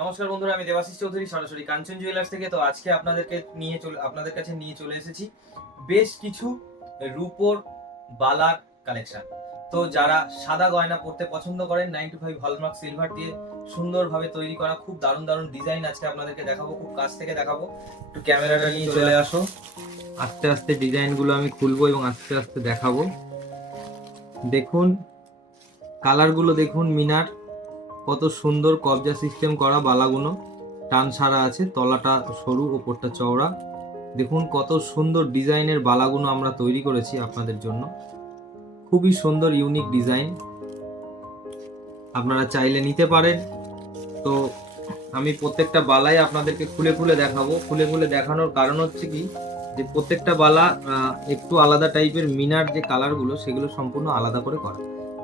নমস্কার বন্ধুরা, আমি দেবাশিস চৌধুরী সরাসরি কাঞ্চন জুয়েলার্স থেকে। তো আজকে আপনাদের কাছে নিয়ে চলে এসেছি বেশ কিছু রূপোর বালার কালেকশন। তো যারা সাদা গয়না পরতে পছন্দ করেন, 925 হলমার্ক সিলভার দিয়ে সুন্দরভাবে তৈরি করা খুব দারুণ দারুণ ডিজাইন আজকে আপনাদেরকে দেখাবো, খুব কাছ থেকে দেখাবো। একটু ক্যামেরাটা নিয়ে চলে আসো। আস্তে আস্তে ডিজাইনগুলো আমি খুলবো এবং আস্তে আস্তে দেখাবো। দেখুন কালারগুলো, দেখুন মিনার কত সুন্দর কবজা সিস্টেম করা বালাগুলো, টান সারা আছে, তলাটা সরু ওপরটা চওড়া। দেখুন কত সুন্দর ডিজাইনের বালাগুলো আমরা তৈরি করেছি আপনাদের জন্য, খুবই সুন্দর ইউনিক ডিজাইন, আপনারা চাইলে নিতে পারেন। তো আমি প্রত্যেকটা বালাই আপনাদেরকে খুলে খুলে দেখাবো। খুলে খুলে দেখানোর কারণ হচ্ছে কি, যে প্রত্যেকটা বালা একটু আলাদা টাইপের, মিনার যে কালারগুলো সেগুলো সম্পূর্ণ আলাদা করে করা।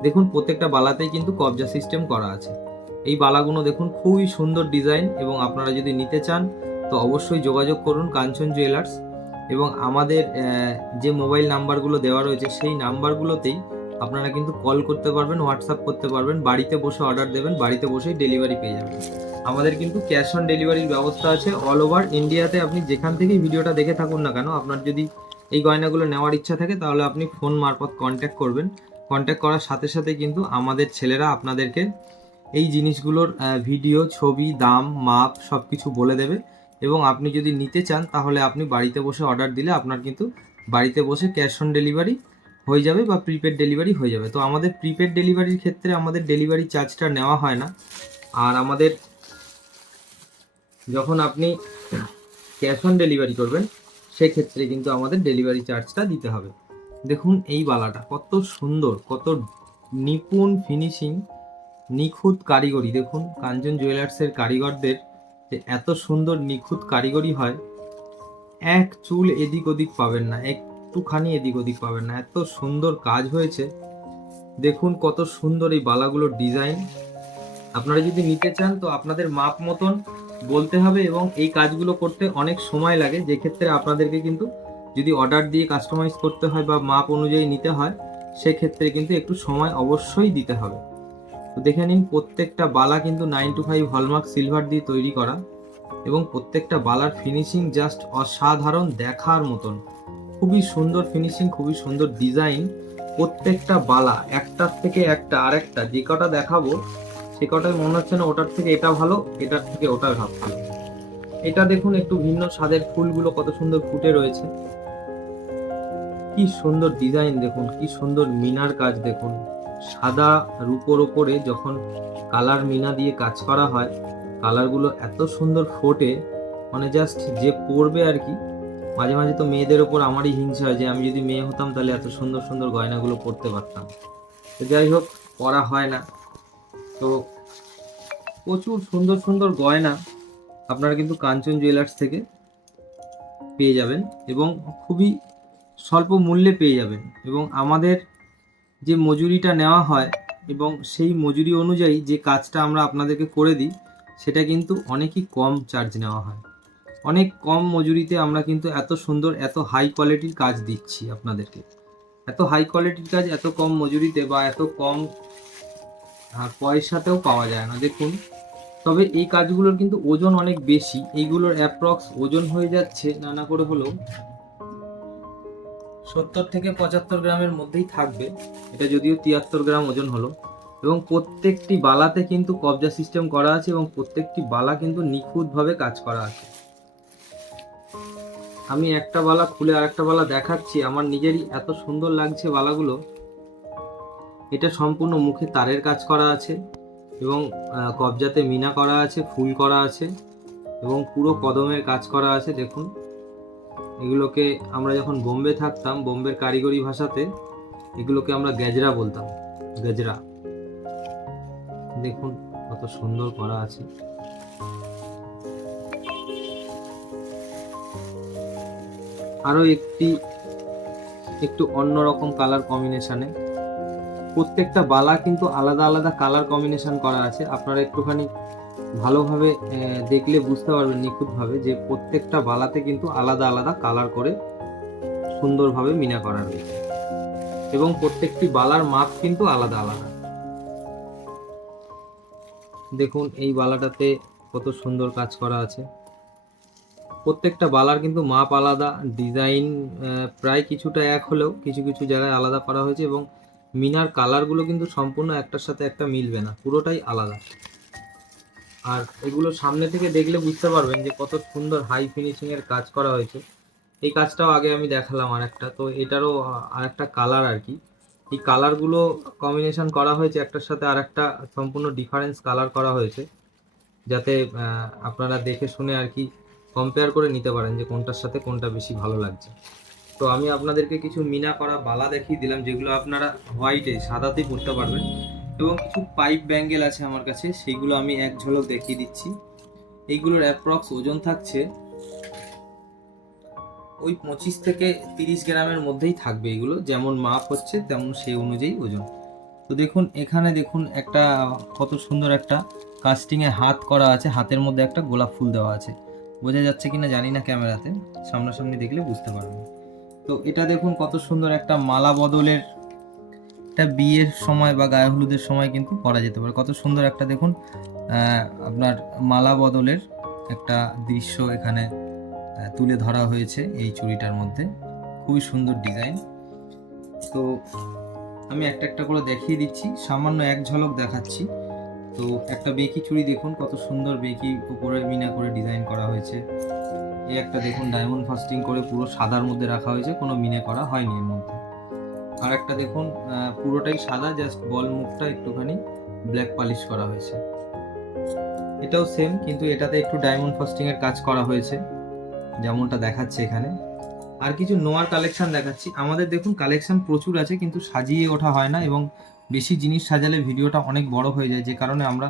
দেখুন প্রত্যেকটা বালাতেই কিন্তু কবজা সিস্টেম করা আছে। এই বালাগুলো দেখুন খুবই সুন্দর ডিজাইন, এবং আপনারা যদি নিতে চান তো অবশ্যই যোগাযোগ করুন কাঞ্চন জুয়েলার্স, এবং আমাদের যে মোবাইল নাম্বারগুলো দেওয়া রয়েছে সেই নাম্বারগুলোতেই আপনারা কিন্তু কল করতে পারবেন, হোয়াটসঅ্যাপ করতে পারবেন, বাড়িতে বসে অর্ডার দেবেন, বাড়িতে বসেই ডেলিভারি পেয়ে যাবেন। আমাদের কিন্তু ক্যাশ অন ডেলিভারির ব্যবস্থা আছে অল ওভার ইন্ডিয়াতে। আপনি যেখান থেকেই ভিডিওটা দেখে থাকুন না কেন, আপনার যদি এই গয়নাগুলো নেওয়ার ইচ্ছা থাকে তাহলে আপনি ফোন মারফত কন্ট্যাক্ট করবেন। কন্ট্যাক্ট করার সাথে সাথে কিন্তু আমাদের ছেলেরা আপনাদেরকে এই জিনিসগুলোর ভিডিও, ছবি, দাম, মাপ সব কিছু বলে দেবে। এবং আপনি যদি নিতে চান তাহলে আপনি বাড়িতে বসে অর্ডার দিলে আপনার কিন্তু বাড়িতে বসে ক্যাশ অন ডেলিভারি হয়ে যাবে বা প্রিপেড ডেলিভারি হয়ে যাবে। তো আমাদের প্রিপেড ডেলিভারির ক্ষেত্রে আমাদের ডেলিভারি চার্জটা নেওয়া হয় না, আর আমাদের যখন আপনি ক্যাশ অন ডেলিভারি করবেন সেক্ষেত্রে কিন্তু আমাদের ডেলিভারি চার্জটা দিতে হবে। দেখুন এই বালাটা কত সুন্দর, কত নিপুণ ফিনিশিং, নিখুঁত কারিগরি। দেখুন কাঞ্চন জুয়েলার্সের কারিগরদের যে এত সুন্দর নিখুঁত কারিগরি হয়, এক চুল এদিক ওদিক পাবেন না, একটুখানি এদিক ওদিক পাবেন না, এত সুন্দর কাজ হয়েছে। দেখুন কত সুন্দর এই বালাগুলোর ডিজাইন। আপনারা যদি নিতে চান তো আপনাদের মাপ মতন বলতে হবে, এবং এই কাজগুলো করতে অনেক সময় লাগে, যে ক্ষেত্রে আপনাদেরকে কিন্তু যদি অর্ডার দিয়ে কাস্টমাইজ করতে হয় বা মাপ অনুযায়ী নিতে হয় সেক্ষেত্রে কিন্তু একটু সময় অবশ্যই দিতে হবে। তো দেখে নিন প্রত্যেকটা বালা কিন্তু 925 হলমার্ক সিলভার দিয়ে তৈরি করা, এবং প্রত্যেকটা বালার ফিনিশিং জাস্ট অসাধারণ, দেখার মতন, খুবই সুন্দর ফিনিশিং, খুবই সুন্দর ডিজাইন। প্রত্যেকটা বালা একটার থেকে একটা আরেকটা, যে কটা দেখাবো সে কটাই মনে হচ্ছে না ওটার থেকে এটা ভালো, এটার থেকে ওটা ভালো। এটা দেখুন একটু ভিন্ন স্বাদের, ফুলগুলো কত সুন্দর ফুটে রয়েছে, কি সুন্দর ডিজাইন দেখুন, কি সুন্দর মিনার কাজ দেখুন। সাদা রূপোর ওপরে যখন কালার মিনা দিয়ে কাজ করা হয়, কালারগুলো এত সুন্দর ফোটে, মানে জাস্ট যে পরবে আর কি। মাঝে মাঝে তো মেয়েদের ওপর আমারই হিংসা হয় যে আমি যদি মেয়ে হতাম তাহলে এত সুন্দর সুন্দর গয়নাগুলো পরতে পারতাম। তো যাই হোক, পরা হয় না। তো প্রচুর সুন্দর সুন্দর গয়না আপনারা কিন্তু কাঞ্চন জুয়েলার্স থেকে পেয়ে যাবেন, এবং খুবই স্বল্প মূল্যে পেয়ে যাবেন। এবং আমাদের যে মজুরিটা নেওয়া হয় এবং সেই মজুরি অনুযায়ী যে কাজটা আমরা আপনাদেরকে করে দিই সেটা কিন্তু অনেকই কম চার্জ নেওয়া হয়। অনেক কম মজুরিতে আমরা কিন্তু এত সুন্দর, এত হাই কোয়ালিটির কাজ দিচ্ছি আপনাদেরকে। এত হাই কোয়ালিটির কাজ এত কম মজুরিতে বা এত কম পয়সাতেও পাওয়া যায় না। দেখুন, তবে এই কাজগুলোর কিন্তু ওজন অনেক বেশি। এইগুলোর অ্যাপ্রক্স ওজন হয়ে যাচ্ছে নানা করে হলেও 70 থেকে 75 গ্রামের মধ্যেই থাকবে। এটা যদিও 73 গ্রাম ওজন হলো, এবং প্রত্যেকটি বালাতে কিন্তু কবজা সিস্টেম করা আছে, এবং প্রত্যেকটি বালা কিন্তু নিখুঁতভাবে কাজ করা আছে। আমি একটা বালা খুলে আরেকটা বালা দেখাচ্ছি, আমার নিজেরই এত সুন্দর লাগছে বালাগুলো। এটা সম্পূর্ণ মুখে তারের কাজ করা আছে, এবং কবজাতে মিনা করা আছে, ফুল করা আছে, এবং পুরো কদমের কাজ করা আছে। দেখুন এগুলোকে আমরা যখন বোম্বে থাকতাম, বোম্বের কারিগরি ভাষাতে এগুলোকে আমরা গেজরা বলতাম, গেজরা। দেখুন কত সুন্দর করা আছে। আরো একটু অন্যরকম কালার কম্বিনেশনে, প্রত্যেকটা বালা কিন্তু আলাদা আলাদা কালার কম্বিনেশন করা আছে। আপনারা একটুখানি ভালোভাবে দেখলে বুঝতে পারবেন নিখুঁতভাবে যে প্রত্যেকটা বালাতে কিন্তু আলাদা আলাদা কালার করে সুন্দরভাবে মিনা করা রয়েছে, এবং প্রত্যেকটি বালার মাপ কিন্তু আলাদা আলাদা। দেখুন এই বালাটাতে কত সুন্দর কাজ করা আছে। প্রত্যেকটা বালার কিন্তু মাপ আলাদা, ডিজাইন প্রায় কিছুটা এক হলেও কিছু কিছু জায়গায় আলাদা করা হয়েছে, এবং মিনার কালারগুলো কিন্তু সম্পূর্ণ একটার সাথে একটা মিলবে না, পুরোটাই আলাদা। আর এগুলো সামনে থেকে দেখলে বুঝতে পারবেন যে কত সুন্দর হাই ফিনিশিং এর কাজ করা হয়েছে। এই কাজটাও আগে আমি দেখালাম আরেকটা, তো এটারও আরেকটা কালার আর কি। এই কালারগুলো কম্বিনেশন করা হয়েছে একটার সাথে আরেকটা, সম্পূর্ণ ডিফারেন্স কালার করা হয়েছে, যাতে আপনারা দেখে শুনে আর কি কম্পেয়ার করে নিতে পারেন যে কোনটার সাথে কোনটা বেশি ভালো লাগছে। তো আমি আপনাদেরকে কিছু মিনা করা বালা দেখিয়ে দিলাম, যেগুলো আপনারা হোয়াইটে সাদাতেই পরতে পারবেন, এবং কিছু পাইপ ব্যাঙ্গেল আছে আমার কাছে, সেইগুলো আমি এক ঝলক দেখিয়ে দিচ্ছি। এইগুলোর অ্যাপ্রক্স ওজন থাকছে ওই 25 থেকে 30 গ্রামের মধ্যেই থাকবে। এগুলো যেমন মাপ হচ্ছে তেমন সেই অনুযায়ী ওজন। তো দেখুন এখানে দেখুন একটা কত সুন্দর একটা কাস্টিংয়ে হাত করা আছে, হাতের মধ্যে একটা গোলাপ ফুল দেওয়া আছে, বোঝা যাচ্ছে কিনা জানি না ক্যামেরাতে, সামনাসামনি দেখলে বুঝতে পারবেন। তো এটা দেখুন কত সুন্দর একটা মালা বদলের, এটা বিয়ের সময় বা গায়ে হলুদের সময় কিন্তু পরা যেতে পারে। কত সুন্দর একটা দেখুন আপনার মালা বদলের একটা দৃশ্য এখানে তুলে ধরা হয়েছে এই চুড়িটার মধ্যে, খুবই সুন্দর ডিজাইন। তো আমি একটা একটা করে দেখিয়ে দিচ্ছি, সামান্য এক ঝলক দেখাচ্ছি। তো একটা বেঁকি চুড়ি দেখুন কত সুন্দর বেঁকি উপরে মিনা করে ডিজাইন করা হয়েছে। এই একটা দেখুন ডায়মন্ড ফাস্টিং করে পুরো সাদার মধ্যে রাখা হয়েছে, কোনো মিনে করা হয়নি এর মধ্যে। আর একটা দেখুন পুরোটাই সাদা, জাস্ট বল মুখটা একটুখানি ব্ল্যাক পালিশ করা হয়েছে। এটাও সেম, কিন্তু এটাতে একটু ডায়মন্ড ফাস্টিং এর কাজ করা হয়েছে যেমনটা দেখাচ্ছে এখানে। আর কিছু নোয়ার কালেকশন দেখাচ্ছি। আমাদের দেখুন কালেকশন প্রচুর আছে, কিন্তু সাজিয়ে ওঠা হয় না, এবং বেশি জিনিস সাজালে ভিডিওটা অনেক বড় হয়ে যায়, যে কারণে আমরা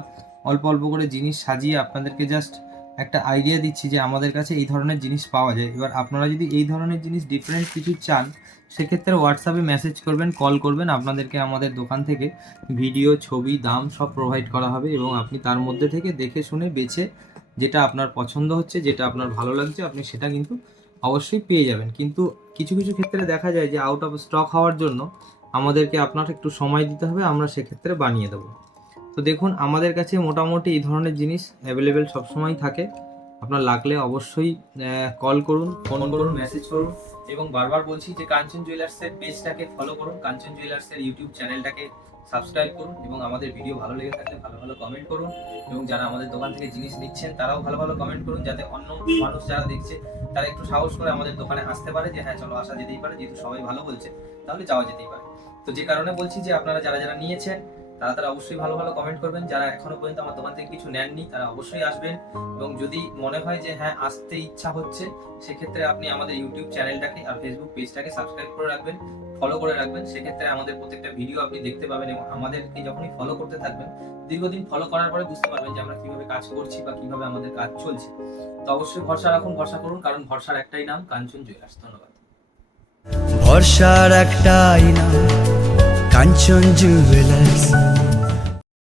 অল্প অল্প করে জিনিস সাজিয়ে আপনাদেরকে জাস্ট একটা আইডিয়া দিচ্ছি যে আমাদের কাছে এই ধরনের জিনিস পাওয়া যায়। এবার আপনারা যদি এই ধরনের জিনিস ডিফারেন্ট কিছু চান, সেক্ষেত্রে হোয়াটসঅ্যাপে মেসেজ করবেন, কল করবেন, আপনাদেরকে আমাদের দোকান থেকে ভিডিও, ছবি, দাম সব প্রোভাইড করা হবে, এবং আপনি তার মধ্যে থেকে দেখে শুনে বেছে যেটা আপনার পছন্দ হচ্ছে, যেটা আপনার ভালো লাগছে, আপনি সেটা কিন্তু অবশ্যই পেয়ে যাবেন। কিন্তু কিছু কিছু ক্ষেত্রে দেখা যায় যে আউট অফ স্টক হওয়ার জন্য আমাদেরকে আপনার একটু সময় দিতে হবে, আমরা সেক্ষেত্রে বানিয়ে দেবো। তো দেখুন আমাদের কাছে মোটামুটি এই ধরনের জিনিস অ্যাভেলেবেল সবসময় থাকে। আপনার লাগলে অবশ্যই কল করুন, ফোন করুন, মেসেজ করুন, এবং বারবার বলছি যে কাঞ্চন জুয়েলার্সের পেজটাকে ফলো করুন, কাঞ্চন জুয়েলার্সের ইউটিউব চ্যানেলটাকে সাবস্ক্রাইব করুন, এবং আমাদের ভিডিও ভালো লেগে থাকলে ভালো ভালো কমেন্ট করুন, এবং যারা আমাদের দোকান থেকে জিনিস নিচ্ছেন তারাও ভালো ভালো কমেন্ট করুন, যাতে অন্য মানুষ যারা দেখছে তারা একটু সাহস করে আমাদের দোকানে আসতে পারে, যে হ্যাঁ চলো আসা যেতেই পারে, যেহেতু সবাই ভালো বলছে তাহলে যাওয়া যেতেই পারে। তো যে কারণে বলছি যে আপনারা যারা যারা নিয়েছেন তারা অবশ্যই ভালো ভালো কমেন্ট করবেন। যারা এখনো পর্যন্ত আমার দোকান থেকে কিছু নেননি তারা অবশ্যই আসবেন, এবং যদি মনে হয় যে হ্যাঁ আসতে ইচ্ছা হচ্ছে, সেক্ষেত্রে আপনি আমাদের ইউটিউব চ্যানেলটাকে আর ফেসবুক পেজটাকে সাবস্ক্রাইব করে রাখবেন, ফলো করে রাখবেন। সেক্ষেত্রে আমাদের প্রত্যেকটা ভিডিও আপনি দেখতে পাবেন, এবং আমাদেরকে যখনই ফলো করতে থাকবেন, দীর্ঘদিন ফলো করার পরে বুঝতে পারবেন যে আমরা কিভাবে কাজ করছি বা কিভাবে আমাদের কাজ চলছে। তো অবশ্যই ভরসা রাখুন, ভরসা করুন, কারণ ভরসার একটাই নাম, কাঞ্চন জুয়েলার্স। ধন্যবাদ। ভরসার একটাই নাম, কাঞ্চন জুয়েলার্স।